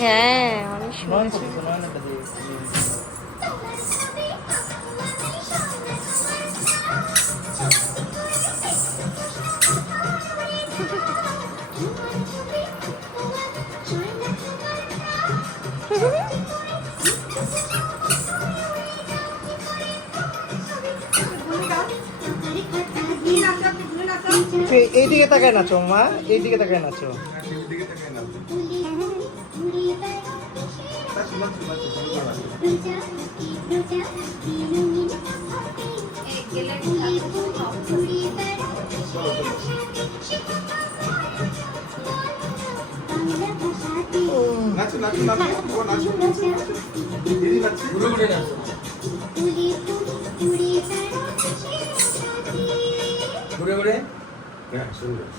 হ্যাঁ অনেক শুনেছি। এইদিকে তাকায় নাচো মা, এইদিকে তাকায় নাচো। নাচো নাচো নাচো, ও নাচো দিদি নাচছে, ঘুরে ঘুরে নাচো, ঘুরে ঘুরে, হ্যাঁ সুন্দর।